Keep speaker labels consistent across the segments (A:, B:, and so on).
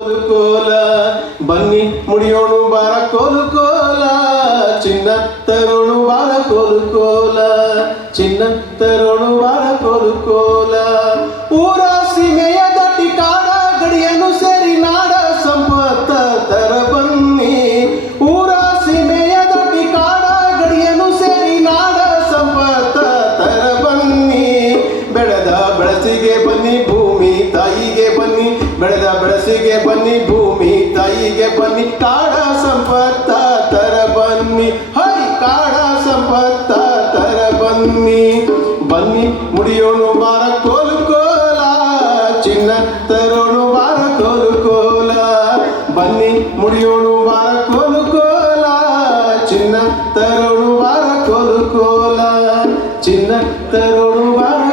A: ಕೋಲು ಬನ್ನಿ ಮುಡಿಯೋಣು ಬಾರ ಕೋಲು ಕೋಲ ಚಿನ್ನ ತರೋಣು ಬಾರ ಕೋಲು ಕೋಲ ಚಿನ್ನ ತರೋಣು ಬಾರ ಕೋಲು ಕೋಲ ಊರ ಸೀಮೆಯ ದಟ್ಟಿ ಕಾಡ, ಗಡಿಯನ್ನು ಸೇರಿ ನಾಡ ಸಂಪತ್ತ ತರ ಬನ್ನಿ. ಊರ ಸೀಮೆಯ ದಟ್ಟಿ ಕಾಡ, ಗಡಿಯನ್ನು ಸೇರಿ ನಾಡ ಸಂಪತ್ತ ತರ ಬನ್ನಿ. ಬೆಳೆದ ಬೆಳಸಿಗೆ ಬನ್ನಿ ಬೆಳಸಿಗೆ ಬನ್ನಿ, ಭೂಮಿ ತಾಯಿಗೆ ಬನ್ನಿ, ಕಾಡ ಸಂಪತ್ತ ತರ ಬನ್ನಿ. ಹೈ, ಕಾಡ ಸಂಪತ್ತ ತರ ಬನ್ನಿ. ಬನ್ನಿ ಮುಡಿಯೋನು ಬಾರ ಕೋಲು ಕೋಲ, ಚಿನ್ನ ತರೋಣು ಬಾರ ಕೋಲು ಕೋಲ. ಬನ್ನಿ ಮುಡಿಯೋನು ಬಾರ ಕೋಲು ಕೋಲ, ಚಿನ್ನ ತರೋಣು ಬಾರ ಕೋಲು ಕೋಲ. ಚಿನ್ನ ತರೋಣು ಬಾರ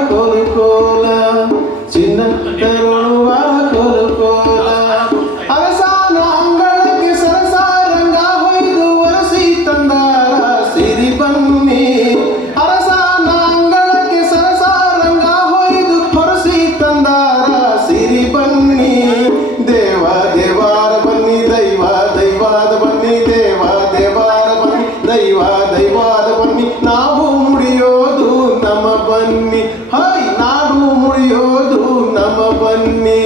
A: ಬನ್ನಿ ಹೈ ನಾಡು ಮುಡಿಯೋದು ನಮ್ಮ ಬನ್ನಿ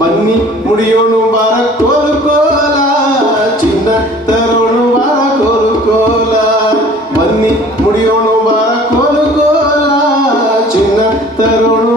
A: ಬನ್ನಿ ಮುಡಿಯೋಣು ಬಾರ ಕೋಲು ಕೋಲ ಚಿನ್ನ ತರೋಣು ಬಾರ ಕೋಲು ಕೋಲ ಬನ್ನಿ ಮುಡಿಯೋಣು ಬಾರ ಕೋಲು ಕೋಲ ಚಿನ್ನ ತರೋಣು